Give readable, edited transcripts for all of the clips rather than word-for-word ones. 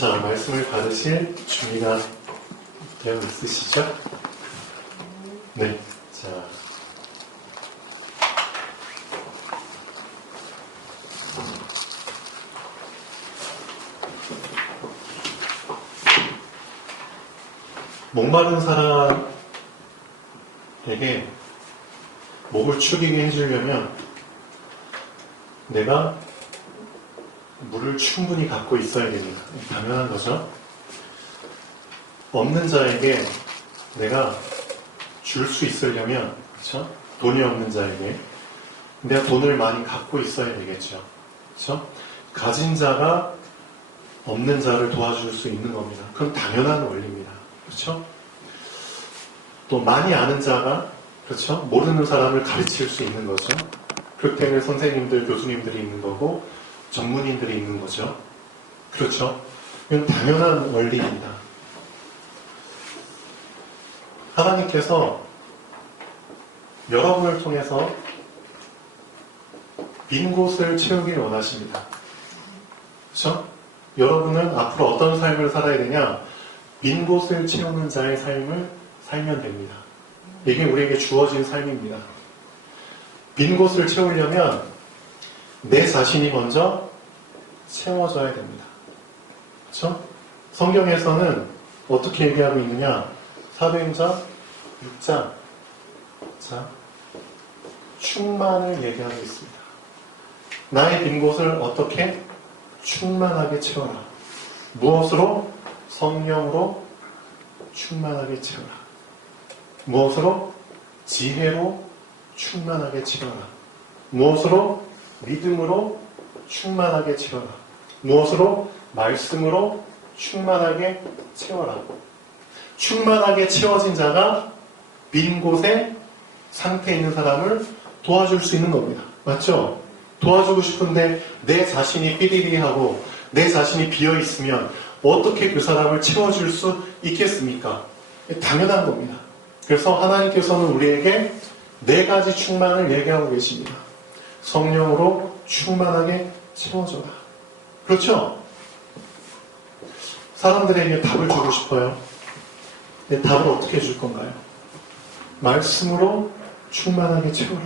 자, 말씀을 받으실 준비가 되어 있으시죠? 네. 자. 목마른 사람에게 목을 축이게 해주려면 내가 물을 충분히 갖고 있어야 됩니다. 당연한 거죠. 없는 자에게 내가 줄 수 있으려면, 그렇죠? 돈이 없는 자에게 내가 돈을 많이 갖고 있어야 되겠죠. 그렇죠? 가진 자가 없는 자를 도와줄 수 있는 겁니다. 그건 당연한 원리입니다. 그렇죠? 또 많이 아는 자가, 그렇죠? 모르는 사람을 가르칠 수 있는 거죠. 그렇기 때문에 선생님들, 교수님들이 있는 거고 전문인들이 있는 거죠. 그렇죠? 이건 당연한 원리입니다. 하나님께서 여러분을 통해서 빈 곳을 채우길 원하십니다. 그렇죠? 여러분은 앞으로 어떤 삶을 살아야 되냐? 빈 곳을 채우는 자의 삶을 살면 됩니다. 이게 우리에게 주어진 삶입니다. 빈 곳을 채우려면 내 자신이 먼저 채워져야 됩니다. 그렇죠? 성경에서는 어떻게 얘기하고 있느냐? 사도행전 6장 자, 충만을 얘기하고 있습니다. 나의 빈 곳을 어떻게 충만하게 채워라. 무엇으로? 성령으로 충만하게 채워라. 무엇으로? 지혜로 충만하게 채워라. 무엇으로? 믿음으로 충만하게 채워라. 무엇으로? 말씀으로 충만하게 채워라. 충만하게 채워진 자가 빈 곳에 상태에 있는 사람을 도와줄 수 있는 겁니다. 맞죠? 도와주고 싶은데 내 자신이 삐리리하고 내 자신이 비어있으면 어떻게 그 사람을 채워줄 수 있겠습니까? 당연한 겁니다. 그래서 하나님께서는 우리에게 4가지 충만을 얘기하고 계십니다. 성령으로 충만하게 채워줘라. 그렇죠? 사람들에게 답을 주고 싶어요. 내 답을 어떻게 줄 건가요? 말씀으로 충만하게 채워라.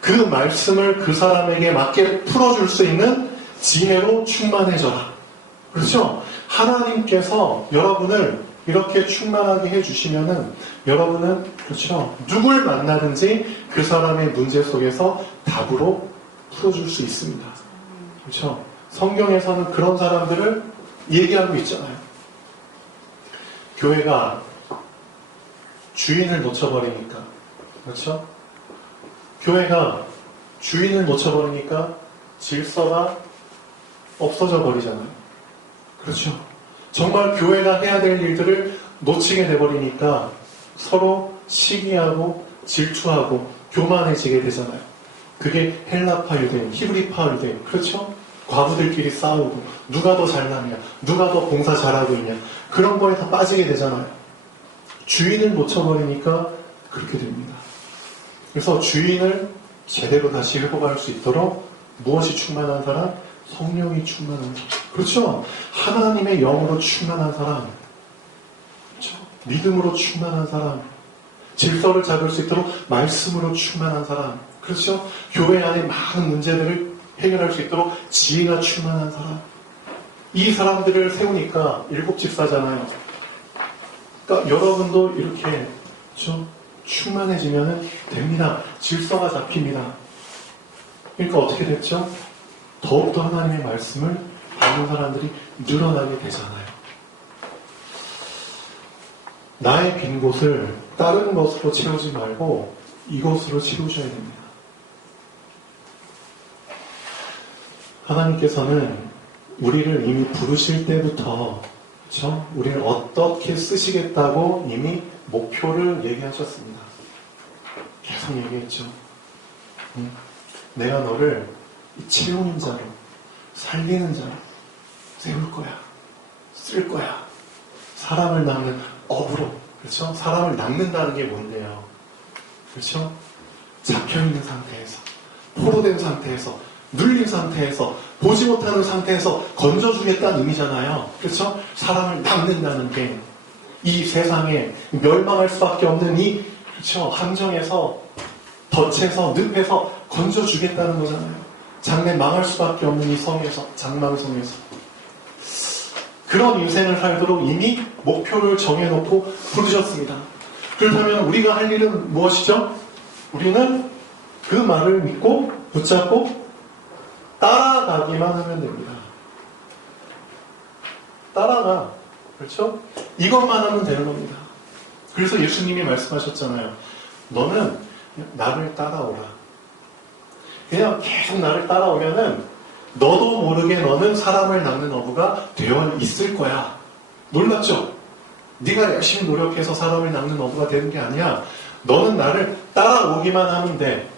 그 말씀을 그 사람에게 맞게 풀어줄 수 있는 지혜로 충만해져라. 그렇죠? 하나님께서 여러분을 이렇게 충만하게 해주시면은 여러분은 그렇죠? 누굴 만나든지 그 사람의 문제 속에서 답으로 풀어줄 수 있습니다. 그렇죠? 성경에서는 그런 사람들을 얘기하고 있잖아요. 교회가 주인을 놓쳐버리니까, 그렇죠? 교회가 주인을 놓쳐버리니까 질서가 없어져 버리잖아요. 그렇죠? 정말 교회가 해야 될 일들을 놓치게 돼버리니까 서로 시기하고 질투하고 교만해지게 되잖아요. 그게 헬라파 유대인, 히브리파 유대인, 그렇죠? 과부들끼리 싸우고 누가 더 잘나냐, 누가 더 봉사 잘하고 있냐, 그런 거에 다 빠지게 되잖아요. 주인을 놓쳐버리니까 그렇게 됩니다. 그래서 주인을 제대로 다시 회복할 수 있도록 무엇이 충만한 사람? 성령이 충만한 사람. 그렇죠? 하나님의 영으로 충만한 사람. 그렇죠? 믿음으로 충만한 사람. 질서를 잡을 수 있도록 말씀으로 충만한 사람. 그렇죠? 교회 안에 많은 문제들을 해결할 수 있도록 지혜가 충만한 사람. 이 사람들을 세우니까 7집사잖아요. 그러니까 여러분도 이렇게 그렇죠? 충만해지면 됩니다. 질서가 잡힙니다. 그러니까 어떻게 됐죠? 더욱더 하나님의 말씀을 받는 사람들이 늘어나게 되잖아요. 나의 빈 곳을 다른 것으로 채우지 말고 이것으로 채우셔야 됩니다. 하나님께서는 우리를 이미 부르실 때부터 그렇죠? 우리를 어떻게 쓰시겠다고 이미 목표를 얘기하셨습니다. 계속 얘기했죠. 내가 너를 채우는 자로, 살리는 자로 세울 거야. 쓸 거야. 사람을 낳는 업으로. 그렇죠? 사람을 낳는다는 게 뭔데요? 그렇죠? 잡혀있는 상태에서, 포로된 상태에서 눌린 상태에서, 보지 못하는 상태에서 건져주겠다는 의미잖아요. 그렇죠? 사람을 낚는다는 게 이 세상에 멸망할 수밖에 없는 이, 그렇죠, 함정에서, 덫에서, 늪에서 건져주겠다는 거잖아요. 장래 망할 수밖에 없는 이 성에서, 장망성에서. 그런 인생을 살도록 이미 목표를 정해놓고 부르셨습니다. 그렇다면 우리가 할 일은 무엇이죠? 우리는 그 말을 믿고 붙잡고 따라가기만 하면 됩니다. 따라가. 그렇죠? 이것만 하면 되는 겁니다. 그래서 예수님이 말씀하셨잖아요. 너는 나를 따라오라. 그냥 계속 나를 따라오면은 너도 모르게 너는 사람을 낚는 어부가 되어 있을 거야. 놀랍죠? 네가 열심히 노력해서 사람을 낚는 어부가 되는 게 아니야. 너는 나를 따라오기만 하면 돼.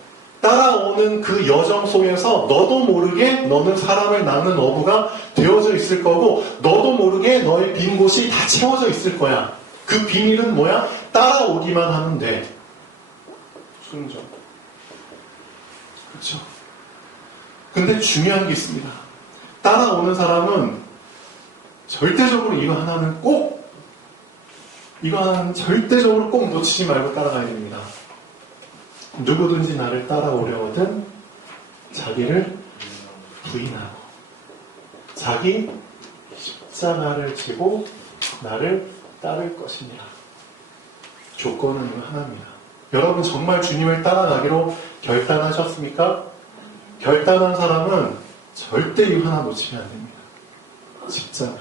따라오는 그 여정 속에서 너도 모르게 너는 사람을 낚는 어부가 되어져 있을 거고, 너도 모르게 너의 빈 곳이 다 채워져 있을 거야. 그 비밀은 뭐야? 따라오기만 하면 돼. 순종. 그렇죠? 근데 중요한 게 있습니다. 따라오는 사람은 절대적으로 이거 하나는 절대적으로 꼭 놓치지 말고 따라가야 됩니다. 누구든지 나를 따라오려거든 자기를 부인하고 자기 십자가를 지고 나를 따를 것이니라. 조건은 이거 하나입니다. 여러분 정말 주님을 따라가기로 결단하셨습니까? 결단한 사람은 절대 이거 하나 놓치면 안 됩니다. 십자가.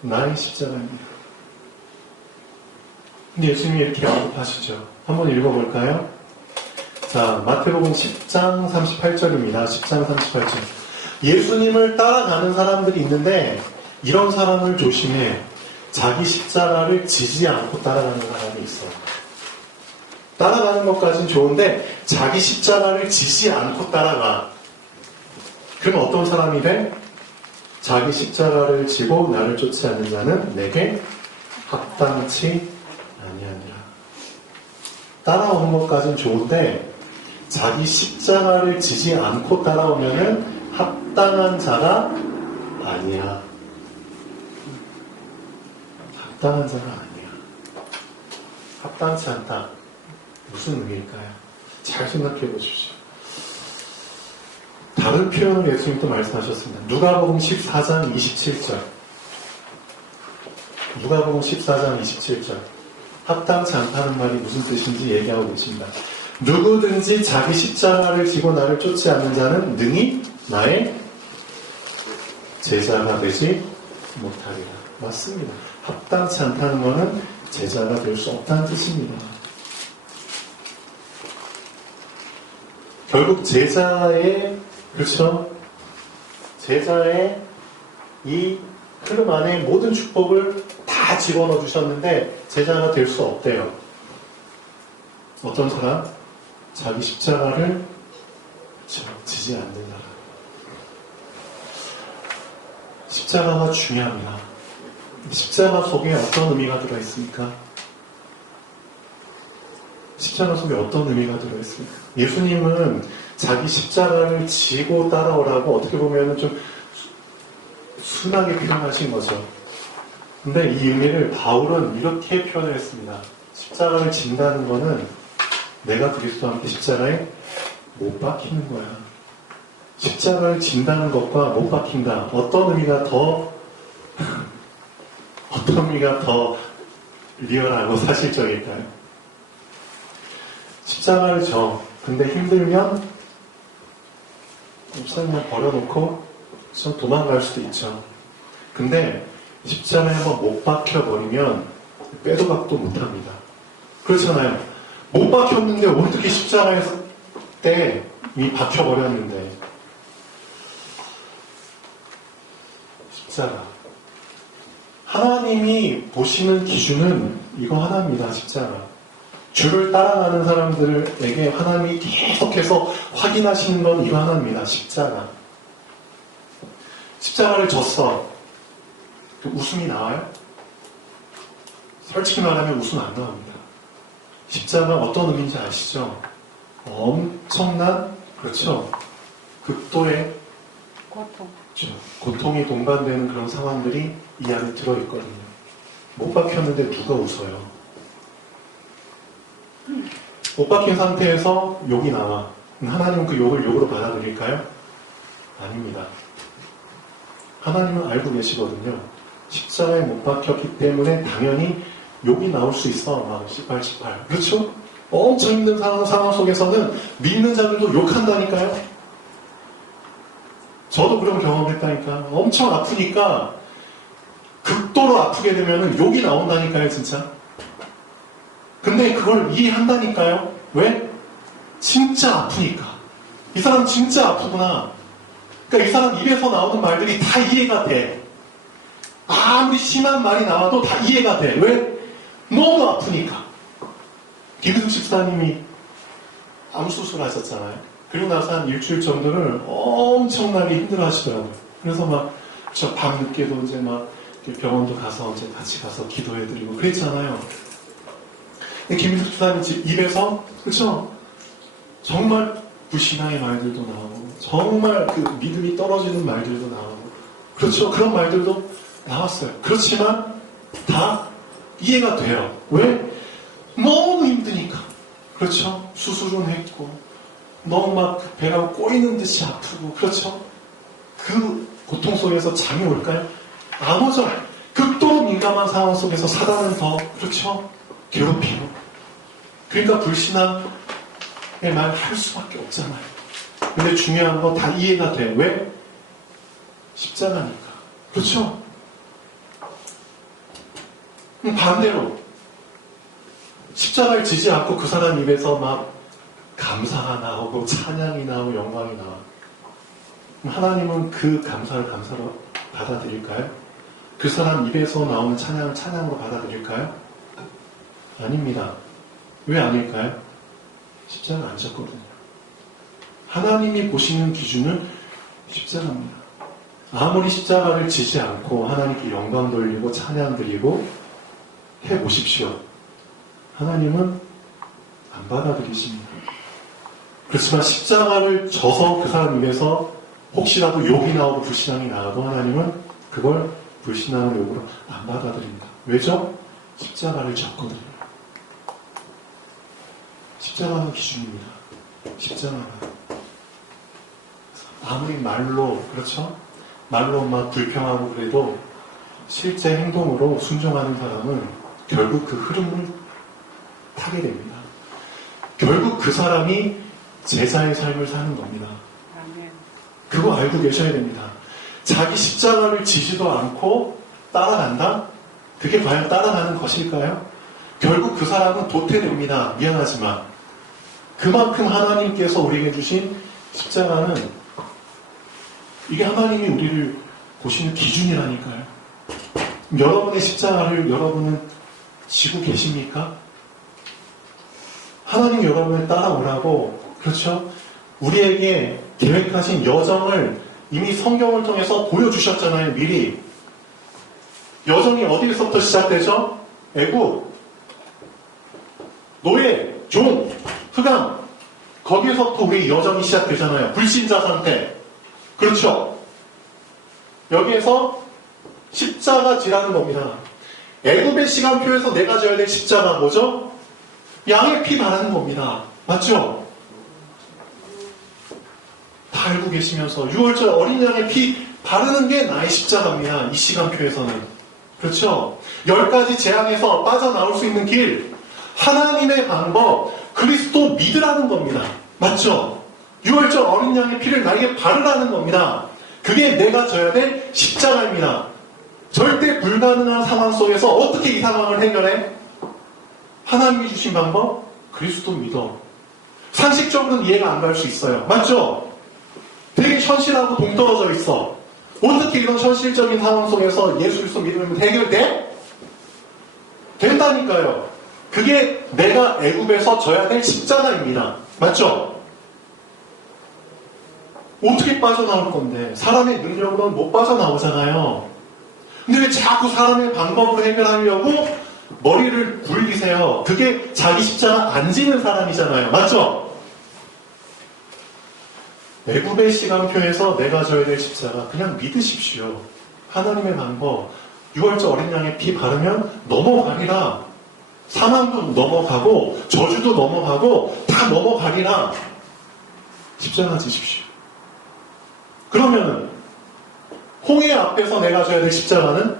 나의 십자가입니다. 근데 예수님이 이렇게 언급하시죠. 한번 읽어볼까요? 자, 마태복음 10장 38절입니다. 10장 38절. 예수님을 따라가는 사람들이 있는데 이런 사람을 조심해. 자기 십자가를 지지 않고 따라가는 사람이 있어요. 따라가는 것까지는 좋은데 자기 십자가를 지지 않고 따라가. 그럼 어떤 사람이 돼? 자기 십자가를 지고 나를 쫓지 않는 자는 내게 합당치 아니하니라. 따라오는 것까지는 좋은데 자기 십자가를 지지 않고 따라오면은 합당한 자가 아니야. 합당한 자가 아니야. 합당치 않다. 무슨 의미일까요? 잘 생각해 보십시오. 다른 표현을 예수님 또 말씀하셨습니다. 누가복음 14장 27절. 누가복음 14장 27절. 합당치 않다는 말이 무슨 뜻인지 얘기하고 계십니다. 누구든지 자기 십자가를 지고 나를 쫓지 않는 자는 능히 나의 제자가 되지 못하리라. 맞습니다. 합당치 않다는 것은 제자가 될 수 없다는 뜻입니다. 결국 제자의, 그렇죠? 제자의 이 흐름 안에 모든 축복을 다 집어넣어 주셨는데 제자가 될 수 없대요. 어떤 사람? 자기 십자가를 지지 않는 사람. 십자가가 중요합니다. 십자가 속에 어떤 의미가 들어있습니까? 십자가 속에 어떤 의미가 들어있습니까? 예수님은 자기 십자가를 지고 따라오라고 어떻게 보면 좀 순하게 표현하신 거죠. 근데 이 의미를 바울은 이렇게 표현을 했습니다. 십자가를 진다는 것은 내가 그리스도와 함께 십자가에 못 박히는 거야. 십자가를 진다는 것과 못 박힌다. 어떤 의미가 더 리얼하고 사실적일까요? 십자가를 근데 힘들면 그냥 버려놓고 좀 도망갈 수도 있죠. 근데 십자가에 한번 못 박혀버리면 빼도 박도 못합니다. 그렇잖아요. 못 박혔는데 어떻게 십자가에서 이미 박혀버렸는데. 십자가. 하나님이 보시는 기준은 이거 하나입니다. 십자가. 주를 따라가는 사람들에게 하나님이 계속해서 확인하시는 건 이거 하나입니다. 십자가. 십자가를 졌어. 웃음이 나와요? 솔직히 말하면 웃음 안 나옵니다. 십자가 어떤 의미인지 아시죠? 엄청난, 그렇죠? 극도의 고통. 고통이 동반되는 그런 상황들이 이 안에 들어있거든요. 못 박혔는데 누가 웃어요? 못 박힌 상태에서 욕이 나와. 하나님은 그 욕을 욕으로 받아들일까요? 아닙니다. 하나님은 알고 계시거든요. 십자가에 못 박혔기 때문에 당연히 욕이 나올 수 있어. 막 18. 그렇죠? 엄청 힘든 상황 속에서는 믿는 자들도 욕한다니까요. 저도 그런 경험을 했다니까. 엄청 아프니까 극도로 아프게 되면 욕이 나온다니까요, 진짜. 근데 그걸 이해한다니까요. 왜? 진짜 아프니까. 이 사람 진짜 아프구나. 그러니까 이 사람 입에서 나오는 말들이 다 이해가 돼. 아무리 심한 말이 나와도 다 이해가 돼. 왜? 너무 아프니까. 김희숙 집사님이 암 수술하셨잖아요. 그리고 나서 한 일주일 정도를 엄청나게 힘들어 하시더라고요. 그래서 막 저 밤늦게도 이제 막 병원도 가서 이제 같이 가서 기도해드리고 그랬잖아요. 김희숙 집사님 입에서 그렇죠? 정말 불신앙의 말들도 나오고 정말 그 믿음이 떨어지는 말들도 나오고 그렇죠? 그런 말들도 나왔어요. 그렇지만 다 이해가 돼요. 왜? 너무 힘드니까. 그렇죠? 수술은 했고 너무 막 배가 꼬이는 듯이 아프고 그렇죠? 그 고통 속에서 잠이 올까요? 안 오죠. 극도로 민감한 상황 속에서 사단은 더 그렇죠? 괴롭히고 그러니까 불신앙의 말 할 수밖에 없잖아요. 근데 중요한 거 다 이해가 돼. 왜? 십자가니까. 그렇죠? 반대로 십자가를 지지 않고 그 사람 입에서 막 감사가 나오고 찬양이 나오고 영광이 나와. 하나님은 그 감사를 감사로 받아들일까요? 그 사람 입에서 나오는 찬양을 찬양으로 받아들일까요? 아닙니다. 왜 아닐까요? 십자가 안 졌거든요. 하나님이 보시는 기준은 십자가입니다. 아무리 십자가를 지지 않고 하나님께 영광 돌리고 찬양 드리고 해보십시오. 하나님은 안 받아들이십니다. 그렇지만 십자가를 져서 그 사람 입에서 혹시라도 욕이 나오고 불신앙이 나와도 하나님은 그걸 불신앙을 욕으로 안 받아들입니다. 왜죠? 십자가를 졌거든요. 십자가가 기준입니다. 십자가가. 아무리 말로 그렇죠? 말로 막 불평하고 그래도 실제 행동으로 순종하는 사람은 결국 그 흐름을 타게 됩니다. 결국 그 사람이 제자의 삶을 사는 겁니다. 그거 알고 계셔야 됩니다. 자기 십자가를 지지도 않고 따라간다? 그게 과연 따라가는 것일까요? 결국 그 사람은 도태됩니다. 미안하지만. 그만큼 하나님께서 우리에게 주신 십자가는 이게 하나님이 우리를 보시는 기준이라니까요. 여러분의 십자가를 여러분은 지고 계십니까? 하나님 여러분을 따라오라고 그렇죠? 우리에게 계획하신 여정을 이미 성경을 통해서 보여주셨잖아요. 미리. 여정이 어디서부터 시작되죠? 애국, 노예, 종, 흑암. 거기에서부터 우리 여정이 시작되잖아요. 불신자 상태. 그렇죠? 여기에서 십자가 지라는 겁니다. 애굽의 시간표에서 내가 져야 될 십자가 뭐죠? 양의 피 바르는 겁니다. 맞죠? 다 알고 계시면서 6월절 어린 양의 피 바르는 게 나의 십자가입니다. 이 시간표에서는. 그렇죠? 10가지 재앙에서 빠져나올 수 있는 길, 하나님의 방법, 그리스도 믿으라는 겁니다. 맞죠? 6월절 어린 양의 피를 나에게 바르라는 겁니다. 그게 내가 져야 될 십자가입니다. 절대 불가능한 상황 속에서 어떻게 이 상황을 해결해? 하나님이 주신 방법? 그리스도 믿어. 상식적으로는 이해가 안 갈 수 있어요. 맞죠? 되게 현실하고 동떨어져 있어. 어떻게 이런 현실적인 상황 속에서 예수 그리스도 믿으면 해결돼? 된다니까요. 그게 내가 애굽에서 져야 될 십자가입니다. 맞죠? 어떻게 빠져나올 건데? 사람의 능력으로는 못 빠져나오잖아요. 근데 왜 자꾸 사람의 방법으로 해결하려고 머리를 굴리세요? 그게 자기 십자가 안 지는 사람이잖아요. 맞죠? 애굽의 시간표에서 내가 져야 될 십자가 그냥 믿으십시오. 하나님의 방법. 6월절 어린 양의 피 바르면 넘어가리라. 사망도 넘어가고 저주도 넘어가고 다 넘어가리라. 십자가 지십시오. 그러면 홍해 앞에서 내가 져야 될 십자가는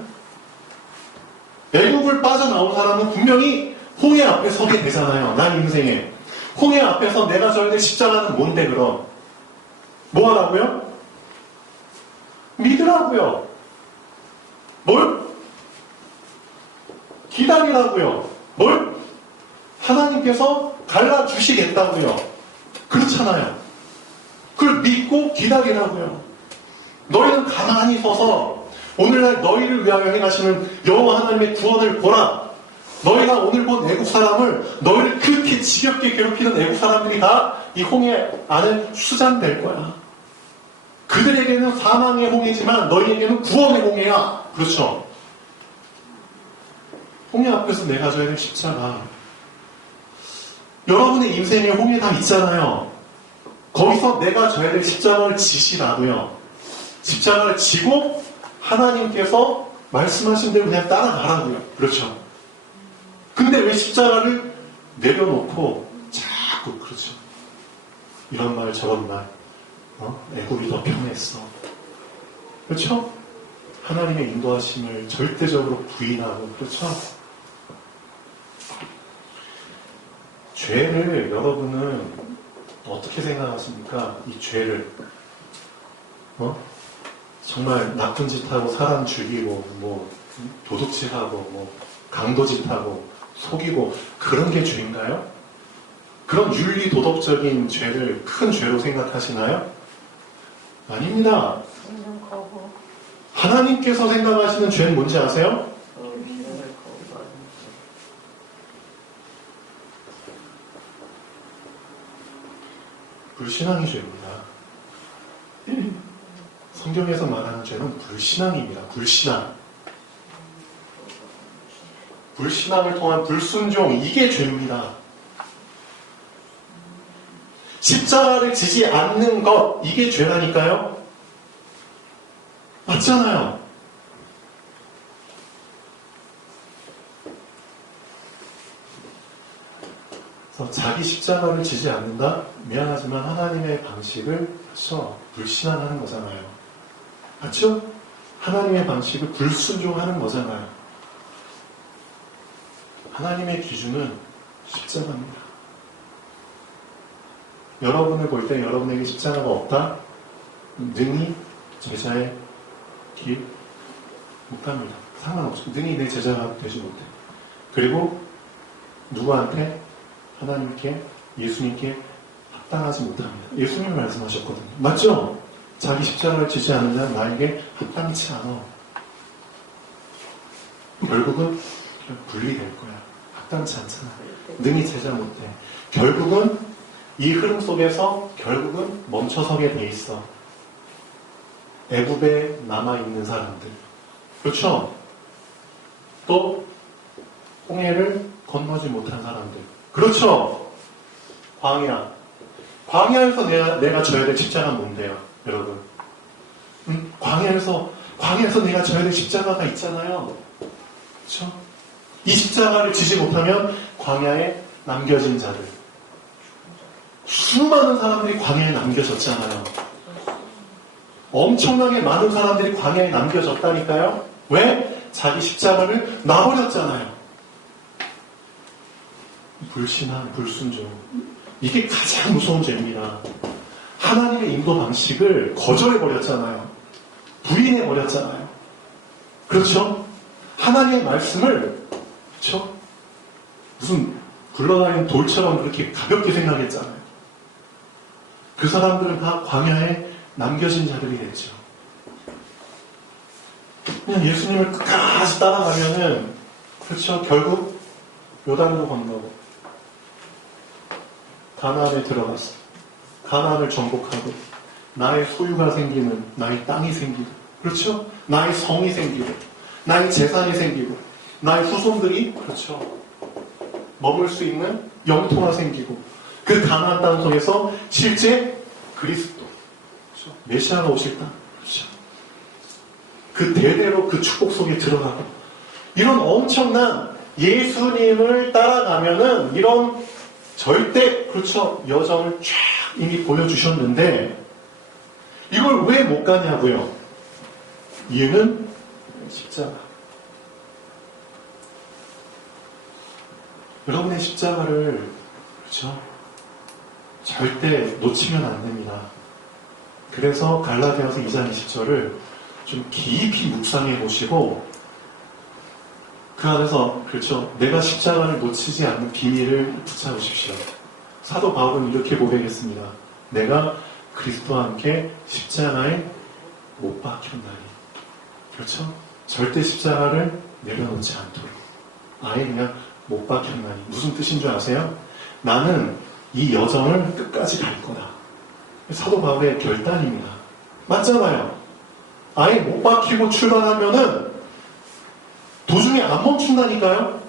애굽을 빠져나온 사람은 분명히 홍해 앞에 서게 되잖아요. 난 인생에. 홍해 앞에서 내가 져야 될 십자가는 뭔데 그럼? 뭐 하라고요? 믿으라고요. 뭘? 기다리라고요. 뭘? 하나님께서 갈라주시겠다고요. 그렇잖아요. 그걸 믿고 기다리라고요. 너희는 가만히 서서 오늘날 너희를 위하여 행하시는 여호와 하나님의 구원을 보라. 너희가 오늘 본 애국 사람을 너희를 그렇게 지겹게 괴롭히는 애국 사람들이 다 이 홍해 안에 수장될 거야. 그들에게는 사망의 홍해지만 너희에게는 구원의 홍해야. 그렇죠? 홍해 앞에서 내가 져야 될 십자가. 여러분의 인생에 홍해 다 있잖아요. 거기서 내가 져야 될 십자가를 지시라고요. 십자가를 지고 하나님께서 말씀하신 대로 그냥 따라가라고요. 그렇죠? 근데 왜 십자가를 내려놓고 자꾸 그렇죠? 이런 말 저런 말 애굽이 더 편했어. 그렇죠? 하나님의 인도하심을 절대적으로 부인하고 그렇죠? 죄를 여러분은 어떻게 생각하십니까? 이 죄를 정말 나쁜 짓 하고 사람 죽이고 뭐 도둑질하고 뭐 강도짓 하고 속이고 그런 게 죄인가요? 그런 윤리 도덕적인 죄를 큰 죄로 생각하시나요? 아닙니다. 하나님께서 생각하시는 죄는 뭔지 아세요? 불신앙이 죄입니다. 성경에서 말하는 죄는 불신앙입니다. 불신앙. 불신앙을 통한 불순종, 이게 죄입니다. 십자가를 지지 않는 것, 이게 죄라니까요? 맞잖아요. 그래서 자기 십자가를 지지 않는다? 미안하지만 하나님의 방식을 그렇죠? 불신앙하는 거잖아요. 맞죠? 하나님의 방식을 불순종하는 거잖아요. 하나님의 기준은 십자가입니다. 여러분을 볼 때 여러분에게 십자가가 없다? 능히 제자의 길 못 갑니다. 상관없죠. 능히 내 제자가 되지 못해. 그리고 누구한테? 하나님께, 예수님께 합당하지 못합니다. 예수님이 말씀하셨거든요. 맞죠? 자기 십자가를 지지 않는 자는 나에게 합당치 않아. 결국은 분리될 거야. 합당치 않잖아. 능히 제자 못해. 결국은 이 흐름 속에서 결국은 멈춰서게 돼 있어. 애굽에 남아있는 사람들. 그렇죠? 또 홍해를 건너지 못한 사람들. 그렇죠? 광야. 광야에서 내가 져야 될 십자가는 뭔데요? 여러분. 광야에서 내가 져야 될 십자가가 있잖아요. 그렇죠? 이 십자가를 지지 못하면 광야에 남겨진 자들. 수많은 사람들이 광야에 남겨졌잖아요. 엄청나게 많은 사람들이 광야에 남겨졌다니까요. 왜? 자기 십자가를 놔버렸잖아요. 불신앙, 불순종. 이게 가장 무서운 죄입니다. 하나님의 인도 방식을 거절해버렸잖아요. 부인해버렸잖아요. 그렇죠? 하나님의 말씀을 그렇죠? 무슨 굴러다니는 돌처럼 그렇게 가볍게 생각했잖아요. 그 사람들은 다 광야에 남겨진 자들이 됐죠. 그냥 예수님을 끝까지 따라가면은 그렇죠. 결국 요단도 건너고 가나안에 들어갔어. 가나안을 정복하고 나의 소유가 생기는 나의 땅이 생기고 그렇죠. 나의 성이 생기고 나의 재산이 생기고 나의 후손들이 그렇죠. 머물 수 있는 영토가 생기고 그 가나안 땅 속에서 실제 그리스도 그렇죠? 메시아가 오실다. 그렇죠? 그 대대로 그 축복 속에 들어가고 이런 엄청난 예수님을 따라가면은 이런 절대 그렇죠 여정을 쫙 이미 보여주셨는데 이걸 왜 못 가냐고요? 이유는 십자가. 여러분의 십자가를 그렇죠 절대 놓치면 안 됩니다. 그래서 갈라디아서 2장 20절을 좀 깊이 묵상해 보시고 그 안에서 그렇죠 내가 십자가를 놓치지 않는 비밀을 붙잡으십시오. 사도 바울은 이렇게 고백했습니다. 내가 그리스도와 함께 십자가에 못 박혔나니. 그렇죠? 절대 십자가를 내려놓지 않도록 아예 그냥 못 박혔나니. 무슨 뜻인 줄 아세요? 나는 이 여정을 끝까지 갈 거다. 사도 바울의 결단입니다. 맞잖아요. 아예 못 박히고 출발하면은 도중에 안 멈춘다니까요.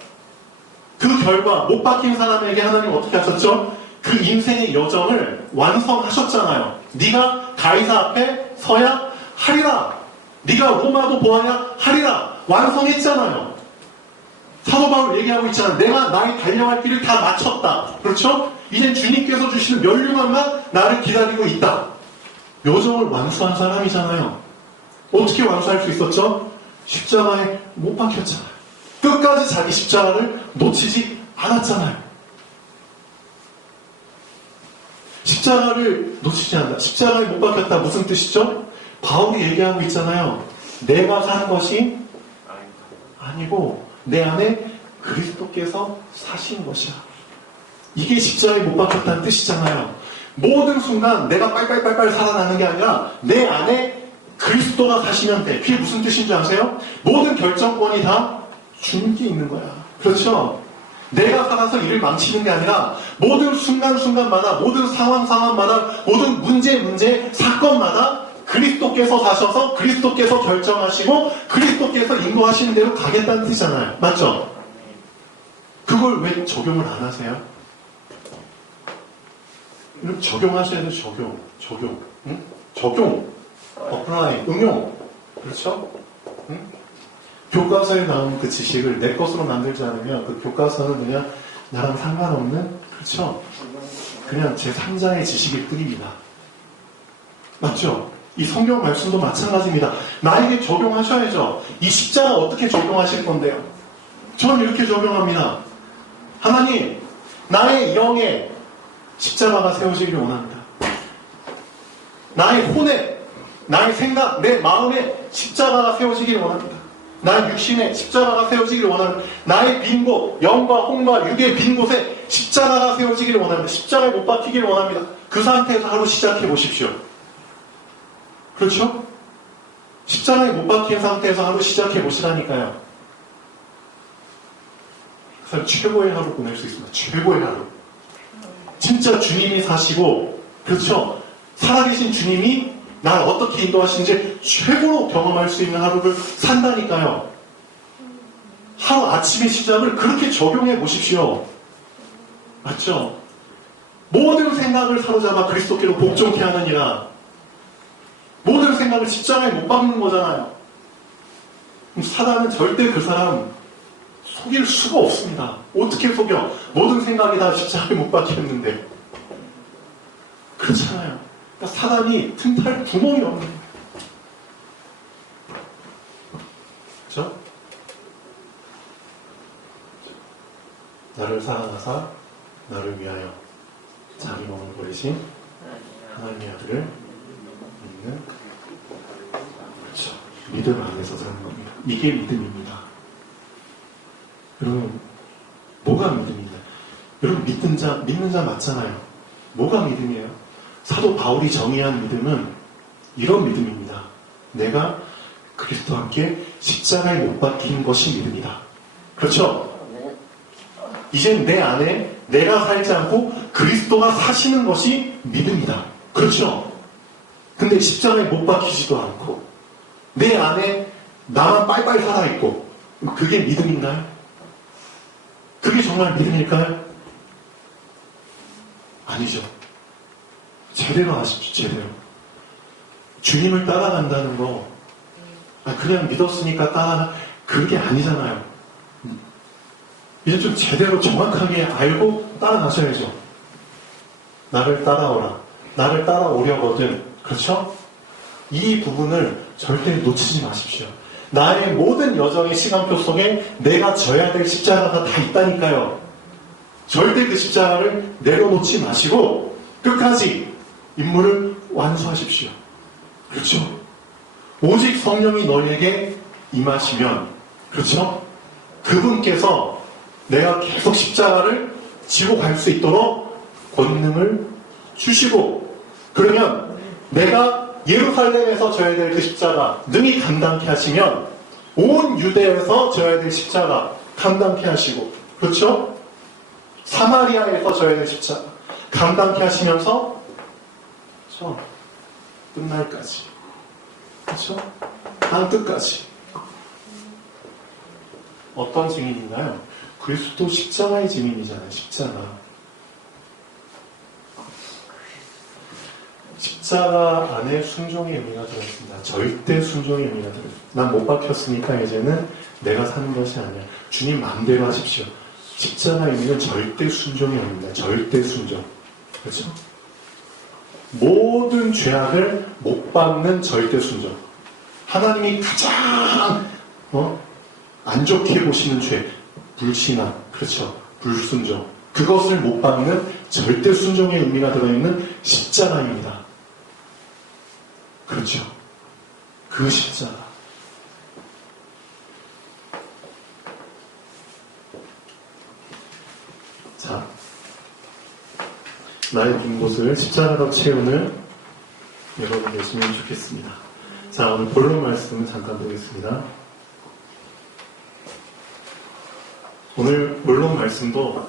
그 결과 못 박힌 사람에게 하나님 어떻게 하셨죠? 그 인생의 여정을 완성하셨잖아요. 네가 가이사 앞에 서야 하리라. 네가 로마도 보아야 하리라. 완성했잖아요. 사도 바울 얘기하고 있잖아요. 내가 나의 달려갈 길을 다 마쳤다. 그렇죠? 이제 주님께서 주시는 멸류관만 나를 기다리고 있다. 여정을 완수한 사람이잖아요. 어떻게 완수할 수 있었죠? 십자가에 못 박혔잖아요. 끝까지 자기 십자가를 놓치지 않았잖아요. 십자가를 놓치지 않는다. 십자가에 못 박혔다. 무슨 뜻이죠? 바울이 얘기하고 있잖아요. 내가 사는 것이 아니고 내 안에 그리스도께서 사신 것이야. 이게 십자가에 못 박혔다는 뜻이잖아요. 모든 순간 내가 빨빨빨빨 살아나는 게 아니라 내 안에 그리스도가 사시면 돼. 그게 무슨 뜻인지 아세요? 모든 결정권이 다 주님께 있는 거야. 그렇죠? 내가 살아서 일을 망치는 게 아니라 모든 순간순간마다 모든 상황마다 모든 문제 사건마다 그리스도께서 사셔서 그리스도께서 결정하시고 그리스도께서 인도하시는 대로 가겠다는 뜻이잖아요. 맞죠? 그걸 왜 적용을 안 하세요? 적용하셔야 돼요. 적용. 응? 적용. 어플라이, 응용. 그렇죠? 응? 교과서에 나오는 그 지식을 내 것으로 만들지 않으면 그 교과서는 그냥 나랑 상관없는, 그렇죠? 그냥 제 3자의 지식일 뿐입니다. 맞죠? 이 성경 말씀도 마찬가지입니다. 나에게 적용하셔야죠. 이 십자가 어떻게 적용하실 건데요? 저는 이렇게 적용합니다. 하나님, 나의 영에 십자가가 세워지기를 원합니다. 나의 혼에, 나의 생각, 내 마음에 십자가가 세워지기를 원합니다. 나의 육신에 십자가가 세워지기를 원합니다. 나의 빈 곳, 영과 혼과 육의 빈 곳에 십자가가 세워지기를 원합니다. 십자가에 못 박히기를 원합니다. 그 상태에서 하루 시작해 보십시오. 그렇죠? 십자가에 못 박힌 상태에서 하루 시작해 보시라니까요. 그래서 최고의 하루 보낼 수 있습니다. 최고의 하루. 진짜 주님이 사시고, 그렇죠? 살아계신 주님이 나를 어떻게 인도하시는지 최고로 경험할 수 있는 하루를 산다니까요. 하루 아침의 시작을 그렇게 적용해 보십시오. 맞죠? 모든 생각을 사로잡아 그리스도께로 복종케 하느니라. 모든 생각을 십자가에 못 박는 거잖아요. 사단은 절대 그 사람 속일 수가 없습니다. 어떻게 속여? 모든 생각이 다 십자가에 못 박혔는데. 그렇잖아요. 그러니까 사단이 틈탈 구멍이 없는 거예요. 그렇죠? 나를 사랑하사 나를 위하여 자기 몸을 버리신 하나님의 아들을 믿는, 그렇죠, 믿음 안에서 사는 겁니다. 이게 믿음입니다. 여러분, 뭐가 믿음입니다? 여러분, 믿는 자 맞잖아요. 뭐가 믿음이에요? 사도 바울이 정의한 믿음은 이런 믿음입니다. 내가 그리스도와 함께 십자가에 못 박힌 것이 믿음이다. 그렇죠? 이젠 내 안에 내가 살지 않고 그리스도가 사시는 것이 믿음이다. 그렇죠? 근데 십자가에 못 박히지도 않고 내 안에 나만 빨빨 살아있고, 그게 믿음인가요? 그게 정말 믿음일까요? 아니죠. 제대로 아십시오. 제대로. 주님을 따라간다는 거, 그냥 믿었으니까 따라, 그게 아니잖아요. 이제 좀 제대로 정확하게 알고 따라가셔야죠. 나를 따라오라. 나를 따라오려거든. 그렇죠? 이 부분을 절대 놓치지 마십시오. 나의 모든 여정의 시간표 속에 내가 져야 될 십자가가 다 있다니까요. 절대 그 십자가를 내려놓지 마시고 끝까지 임무를 완수하십시오. 그렇죠? 오직 성령이 너희에게 임하시면, 그렇죠? 그분께서 내가 계속 십자가를 지고 갈 수 있도록 권능을 주시고, 그러면 내가 예루살렘에서 져야 될 그 십자가 능히 감당케 하시면 온 유대에서 져야 될 십자가 감당케 하시고, 그렇죠? 사마리아에서 져야 될 십자가 감당케 하시면서, 그렇죠? 끝날까지, 그렇죠? 땅 끝까지. 어떤 증인인가요? 그리스도 십자가의 증인이잖아요. 십자가. 십자가 안에 순종의 의미가 들어있습니다. 절대 순종의 의미가 들어있습니다. 난 못 박혔으니까 이제는 내가 사는 것이 아니야. 주님 마음대로 하십시오. 십자가 의미는 절대 순종의 의미입니다. 절대 순종. 그렇죠? 모든 죄악을 못 받는 절대 순종. 하나님이 가장 안 좋게 보시는 죄, 불신앙, 그렇죠? 불순종. 그것을 못 받는 절대 순종의 의미가 들어있는 십자가입니다. 그렇죠? 그 십자가. 자, 나의 빈 곳을 십자가로 채우는 여러분 되시면 좋겠습니다. 자, 오늘 본론 말씀을 잠깐 보겠습니다. 오늘 본론 말씀도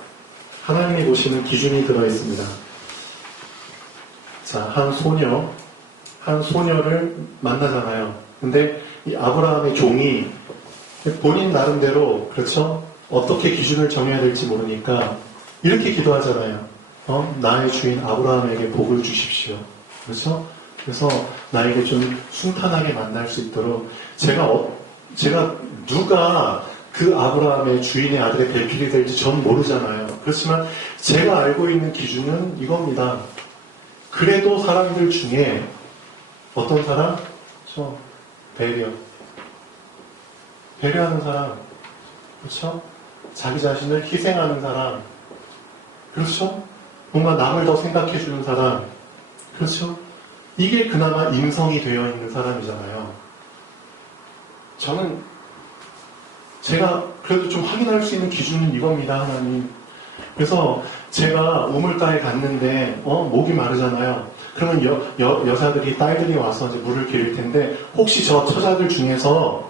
하나님이 보시는 기준이 들어있습니다. 자, 한 소녀를 만나잖아요. 근데 이 아브라함의 종이 본인 나름대로, 그렇죠? 어떻게 기준을 정해야 될지 모르니까 이렇게 기도하잖아요. 나의 주인 아브라함에게 복을 주십시오. 그렇죠? 그래서 나에게 좀 순탄하게 만날 수 있도록 제가 누가 그 아브라함의 주인의 아들의 배필이 될지 전 모르잖아요. 그렇지만 제가 알고 있는 기준은 이겁니다. 그래도 사람들 중에 어떤 사람? 배려하는 사람. 그렇죠? 자기 자신을 희생하는 사람. 그렇죠? 뭔가 남을 더 생각해주는 사람. 그렇죠? 이게 그나마 인성이 되어 있는 사람이잖아요. 저는 제가 그래도 좀 확인할 수 있는 기준은 이겁니다, 하나님. 그래서 제가 우물가에 갔는데 목이 마르잖아요. 그러면 여자들이, 딸들이 와서 이제 물을 기를 텐데 혹시 저 처자들 중에서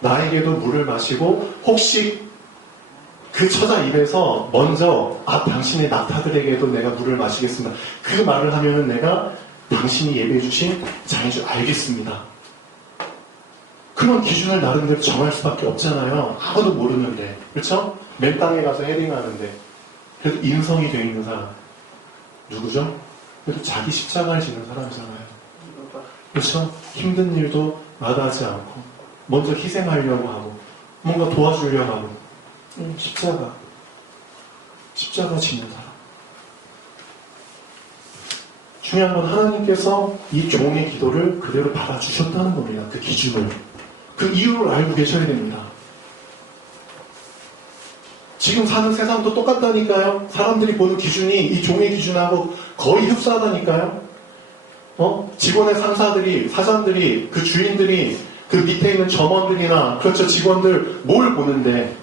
나에게도 물을 마시고 혹시 그 처자 입에서 먼저 당신의 낙타들에게도 내가 물을 마시겠습니다. 그 말을 하면은 내가 당신이 예배해 주신 자인 줄 알겠습니다. 그런 기준을 나름대로 정할 수밖에 없잖아요. 아무도 모르는데. 그렇죠? 맨 땅에 가서 헤딩하는데. 그래도 인성이 되어 있는 사람. 누구죠? 그래도 자기 십자가를 지는 사람이잖아요. 그렇죠? 힘든 일도 마다하지 않고 먼저 희생하려고 하고 뭔가 도와주려고 하고 십자가 지는 사람. 중요한 건 하나님께서 이 종의 기도를 그대로 받아주셨다는 겁니다. 그 기준을. 그 이유를 알고 계셔야 됩니다. 지금 사는 세상도 똑같다니까요. 사람들이 보는 기준이 이 종의 기준하고 거의 흡사하다니까요. 직원의 상사들이, 사장들이, 그 주인들이, 그 밑에 있는 점원들이나, 그렇죠, 직원들 뭘 보는데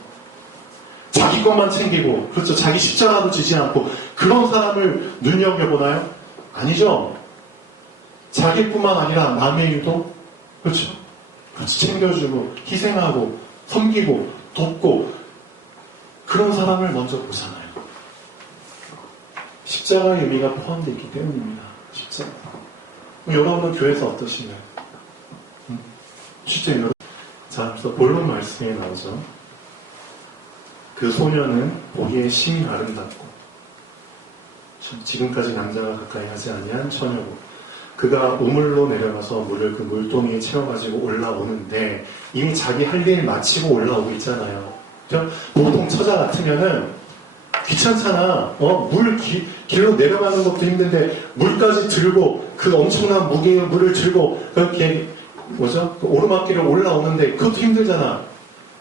자기 것만 챙기고, 그렇죠, 자기 십자가도 지지 않고 그런 사람을 눈여겨보나요? 아니죠. 자기뿐만 아니라 남의 일도, 그렇죠, 같이 챙겨주고 희생하고 섬기고 돕고 그런 사람을 먼저 보잖아요. 십자가의 의미가 포함되어 있기 때문입니다. 십자가. 여러분은 교회에서 어떠신가요? 실제 여러분. 자, 그래서 본론 말씀에 나오죠. 그 소녀는 보기에 심히 아름답고 지금까지 남자가 가까이 하지 아니한 처녀고 그가 우물로 내려가서 물을 그 물동이에 채워가지고 올라오는데 이미 자기 할 일 마치고 올라오고 있잖아요. 그죠? 보통 처자 같으면은 귀찮잖아. 길로 내려가는 것도 힘든데 물까지 들고 그 엄청난 무게의 물을 들고 그렇게 그 오르막길을 올라오는데 그것도 힘들잖아.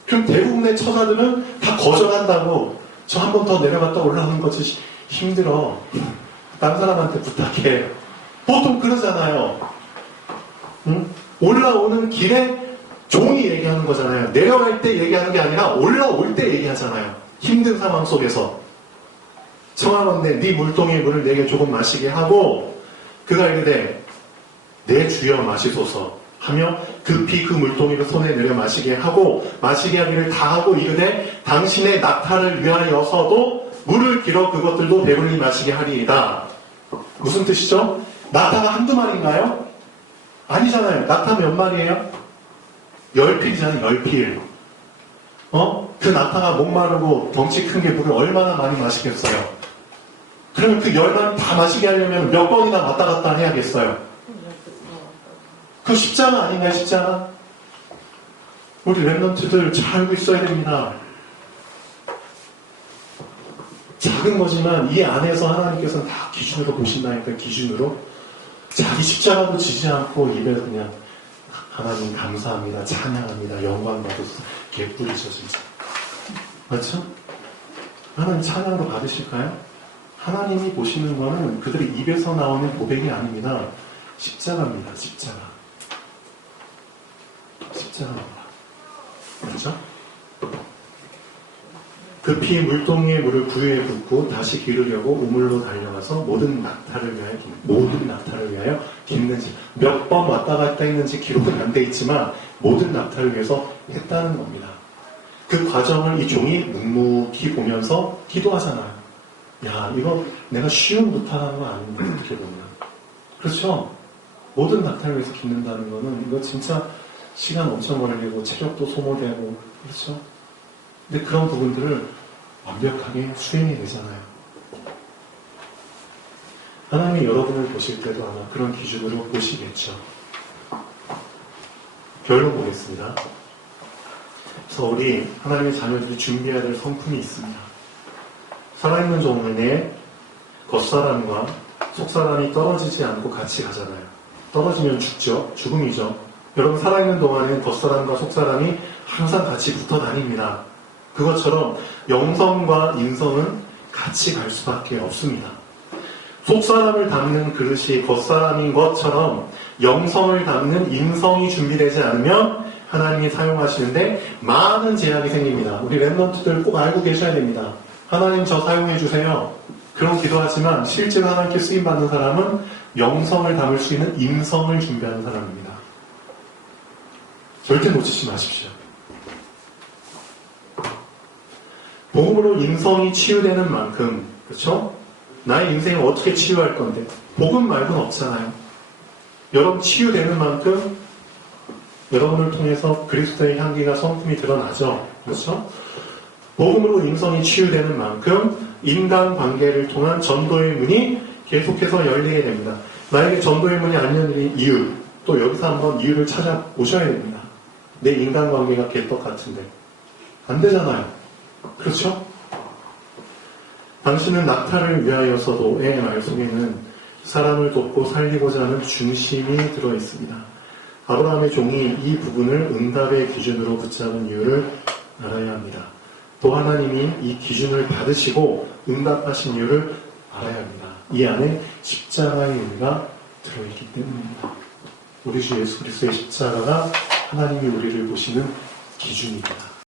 그럼 대부분의 처자들은 다 거절한다고. 저 한 번 더 내려갔다 올라오는 것이 힘들어. 다른 사람한테 부탁해. 보통 그러잖아요. 응? 올라오는 길에 종이 얘기하는 거잖아요. 내려갈 때 얘기하는 게 아니라 올라올 때 얘기하잖아요. 힘든 상황 속에서. 청하건대 네 물동이의 물을 내게 조금 마시게 하고 그가 이르되 내 주여 마시소서 하며 급히 그 물동이를 손에 내려 마시게 하고 마시게 하기를 다하고 이르되 당신의 낙타를 위하여서도 물을 길어 그것들도 배불리 마시게 하리이다. 무슨 뜻이죠? 낙타가 한두 마리인가요? 아니잖아요. 낙타 몇 마리예요? 10필이잖아요. 10필. 그 낙타가 목마르고 덩치 큰 게 물을 얼마나 많이 마시겠어요? 그러면 그 10마리 다 마시게 하려면 몇 번이나 왔다 갔다 해야겠어요? 그 십자가 아닌가요? 십자가? 우리 랩런트들 잘 알고 있어야 됩니다. 작은 거지만 이 안에서 하나님께서는 다 기준으로 보신다니까. 기준으로 자기 십자가도 지지 않고 입에서 그냥 하나님 감사합니다, 찬양합니다, 영광 받으소서 개뿔이죠 진짜. 맞죠? 하나님 찬양으로 받으실까요? 하나님이 보시는 거는 그들의 입에서 나오는 고백이 아닙니다. 십자가입니다. 십자가입니다. 그렇죠? 급히 물동이의 물을 부유에 붓고 다시 기르려고 우물로 달려가서 모든 낙타를 위하여 깁는지 몇 번 왔다 갔다 했는지 기록은 안 돼 있지만 모든 낙타를 위해서 했다는 겁니다. 그 과정을 이 종이 묵묵히 보면서 기도하잖아요. 야, 이거 내가 쉬운 부탁하는 거 아닌데 어떻게 보면. 그렇죠? 모든 낙타를 위해서 깁는다는 거는 이거 진짜 시간 엄청 걸리고 체력도 소모되고 그렇죠? 근데 그런 부분들을 완벽하게 수행해내잖아요. 하나님이 여러분을 보실 때도 아마 그런 기준으로 보시겠죠. 결론 보겠습니다. 그래서 우리 하나님의 자녀들이 준비해야 될 성품이 있습니다. 살아있는 종에게 겉사람과 속사람이 떨어지지 않고 같이 가잖아요. 떨어지면 죽죠. 죽음이죠. 여러분 살아있는 동안에는 겉사람과 속사람이 항상 같이 붙어 다닙니다. 그것처럼 영성과 인성은 같이 갈 수밖에 없습니다. 속사람을 담는 그릇이 겉사람인 것처럼 영성을 담는 인성이 준비되지 않으면 하나님이 사용하시는데 많은 제약이 생깁니다. 우리 랩런트들 꼭 알고 계셔야 됩니다. 하나님 저 사용해 주세요. 그런 기도하지만 실제로 하나님께 쓰임받는 사람은 영성을 담을 수 있는 인성을 준비하는 사람입니다. 절대 놓치지 마십시오. 복음으로 인성이 치유되는 만큼, 그렇죠? 나의 인생을 어떻게 치유할 건데 복음 말고는 없잖아요. 여러분 치유되는 만큼 여러분을 통해서 그리스도의 향기가 성품이 드러나죠. 그렇죠? 복음으로 인성이 치유되는 만큼 인간관계를 통한 전도의 문이 계속해서 열리게 됩니다. 나에게 전도의 문이 안 열린 이유, 또 여기서 한번 이유를 찾아보셔야 됩니다. 내 인간관계가 개떡 같은데 안 되잖아요. 그렇죠? 당신은 낙타를 위하여서도의 말 속에는 사람을 돕고 살리고자 하는 중심이 들어있습니다. 아브라함의 종이 이 부분을 응답의 기준으로 붙잡은 이유를 알아야 합니다. 또 하나님이 이 기준을 받으시고 응답하신 이유를 알아야 합니다. 이 안에 십자가의 의미가 들어있기 때문입니다. 우리 주 예수 그리스도의 십자가가 하나님이 우리를 보시는 기준입니다.